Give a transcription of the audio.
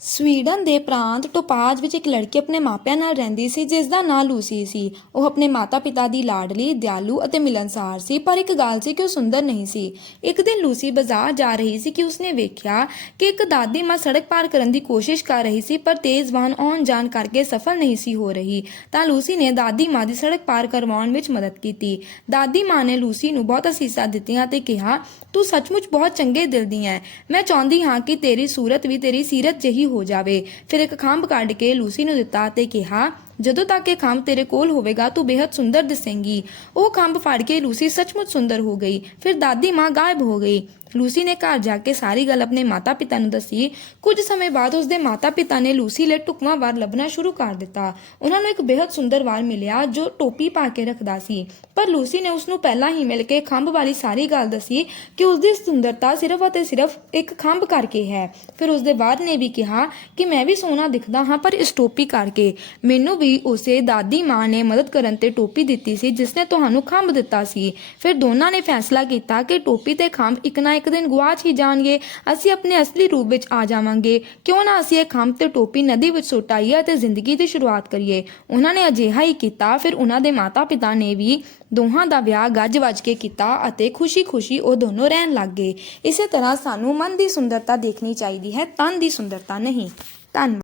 Sweden ਦੇ ਪ੍ਰਾਂਤ ਟੋਪਾਜ ਵਿੱਚ ਇੱਕ ਲੜਕੀ ਆਪਣੇ ਮਾਪਿਆਂ ਨਾਲ ਰਹਿੰਦੀ ਸੀ, ਜਿਸ ਦਾ ਨਾਂ ਲੂਸੀ ਸੀ। ਉਹ ਆਪਣੇ ਮਾਤਾ-ਪਿਤਾ ਦੀ ਲਾਡਲੀ ਦਿਆਲੂ ਅਤੇ ਮਿਲਨਸਾਰ ਸੀ, ਪਰ ਇੱਕ ਗੱਲ ਸੀ ਕਿ ਉਹ ਸੁੰਦਰ ਨਹੀਂ ਸੀ। ਇੱਕ ਦਿਨ ਲੂਸੀ ਬਾਜ਼ਾਰ ਜਾ ਰਹੀ ਸੀ ਕਿ ਉਸਨੇ ਵੇਖਿਆ ਕਿ ਇੱਕ ਦਾਦੀ ਮਾਂ ਸੜਕ ਪਾਰ ਕਰਨ ਦੀ ਕੋਸ਼ਿਸ਼ ਕਰ ਰਹੀ ਸੀ, ਪਰ ਤੇਜ਼ ਵਾਹਨ ਆਉਣ ਜਾਣ ਕਰਕੇ ਸਫਲ ਨਹੀਂ ਸੀ ਹੋ ਰਹੀ। ਤਾਂ ਲੂਸੀ ਨੇ ਦਾਦੀ ਮਾਂ ਦੀ ਸੜਕ ਪਾਰ ਕਰਵਾਉਣ ਵਿੱਚ ਮਦਦ ਕੀਤੀ। ਦਾਦੀ ਮਾਂ ਨੇ ਲੂਸੀ ਨੂੰ ਬਹੁਤ ਅਸੀਸਾਂ ਦਿੱਤੀਆਂ ਤੇ ਕਿਹਾ, ਤੂੰ ਸੱਚਮੁੱਚ ਬਹੁਤ ਚੰਗੇ ਦਿਲ ਦੀ ਹੈ। ਮੈਂ ਚਾਹੁੰਦੀ ਹਾਂ ਕਿ ਤੇਰੀ ਸੂਰਤ ਵੀ ਤੇਰੀ ਸੀਰਤ ਜਿਹੀ ਹੋ ਜਾਵੇ। ਫਿਰ ਇੱਕ ਖੰਭ ਕੱਢ ਕੇ ਲੂਸੀ ਨੂੰ ਦਿੱਤਾ ਤੇ ਕਿਹਾ ਜਦੋਂ ਤੱਕ ਇਹ ਖੰਭ ਤੇਰੇ ਕੋਲ ਹੋਵੇਗਾ, ਤੂੰ ਬੇਹੱਦ ਸੁੰਦਰ ਦਿਸੇਂਗੀ। ਉਹ ਖੰਭ ਫੜ ਕੇ ਲੂਸੀ ਸੱਚਮੁੱਚ ਸੁੰਦਰ ਹੋ ਗਈ। ਫਿਰ ਦਾਦੀ ਮਾਂ ਗਾਇਬ ਹੋ ਗਈ। ਲੂਸੀ ਨੇ ਘਰ ਜਾ ਕੇ ਸਾਰੀ ਗੱਲ ਆਪਣੇ ਮਾਤਾ-ਪਿਤਾ ਨੂੰ ਦੱਸੀ। ਕੁਝ ਸਮੇਂ ਬਾਅਦ ਉਸਦੇ ਮਾਤਾ-ਪਿਤਾ ਨੇ ਲੂਸੀ ਲਈ ਟੁਕਵਾ ਵਾਰ ਲੱਭਣਾ ਸ਼ੁਰੂ ਕਰ ਦਿੱਤਾ। ਉਹਨਾਂ ਨੂੰ ਇੱਕ ਬੇहद ਸੁੰਦਰ ਵਾਰ ਮਿਲਿਆ, ਜੋ ਟੋਪੀ ਪਾ ਕੇ ਰੱਖਦਾ ਸੀ। ਪਰ ਲੂਸੀ ਨੇ ਉਸ ਨੂੰ ਪਹਿਲਾਂ ਹੀ ਮਿਲ ਕੇ ਖੰਭ ਵਾਲੀ ਸਾਰੀ ਗੱਲ ਦੱਸੀ ਕਿ ਉਸ ਦੀ ਸੁੰਦਰਤਾ ਸਿਰਫ ਅਤੇ ਸਿਰਫ ਇੱਕ ਖੰਭ ਕਰਕੇ ਹੈ। ਫਿਰ ਉਸਦੇ ਬਾਅਦ ਨੇ ਵੀ ਕਿਹਾ ਕਿ ਮੈਂ ਵੀ ਸੋਹਣਾ ਦਿਖਦਾ ਹਾਂ, ਪਰ ਇਸ ਟੋਪੀ ਕਰਕੇ। ਮੈਨੂੰ ਉਸੇ ਦਾਦੀ ਮਾਂ ਨੇ ਮਦਦ ਕਰਨ ਤੇ ਟੋਪੀ ਦਿੱਤੀ ਸੀ ਜਿਸ ਨੇ ਤੁਹਾਨੂੰ ਖੰਭ ਦਿੱਤਾ ਸੀ। ਫਿਰ ਦੋਨਾਂ ਨੇ ਫੈਸਲਾ ਕੀਤਾ ਕਿ ਟੋਪੀ ਤੇ ਖੰਭ ਇੱਕ ਨਾ ਇੱਕ ਦਿਨ ਗੁਆਚ ਹੀ ਜਾਣਗੇ। ਅਸੀਂ ਆਪਣੇ ਅਸਲੀ ਰੂਪ ਵਿੱਚ ਆ ਜਾਵਾਂਗੇ। ਕਿਉਂ ਨਾ ਅਸੀਂ ਇਹ ਖੰਭ ਤੇ ਟੋਪੀ ਨਦੀ ਵਿੱਚ ਸੁੱਟ ਆਈਏ ਅਤੇ ਜ਼ਿੰਦਗੀ ਦੀ ਸ਼ੁਰੂਆਤ ਕਰੀਏ। ਉਹਨਾਂ ਨੇ ਅਜਿਹਾ ਹੀ ਕੀਤਾ, ਫਿਰ ਉਹਨਾਂ ਦੇ ਮਾਤਾ-ਪਿਤਾ ਨੇ ਵੀ ਦੋਹਾਂ ਦਾ ਵਿਆਹ ਗੱਜ-ਵੱਜ ਕੇ ਕੀਤਾ ਅਤੇ ਖੁਸ਼ੀ-ਖੁਸ਼ੀ ਉਹ ਦੋਨੋਂ ਰਹਿਣ ਲੱਗ ਗਏ। ਇਸੇ ਤਰ੍ਹਾਂ ਸਾਨੂੰ ਮਨ ਦੀ ਸੁੰਦਰਤਾ ਦੇਖਣੀ ਚਾਹੀਦੀ ਹੈ, ਤਨ ਦੀ ਸੁੰਦਰਤਾ ਨਹੀਂ। ਧੰਨਵਾਦ।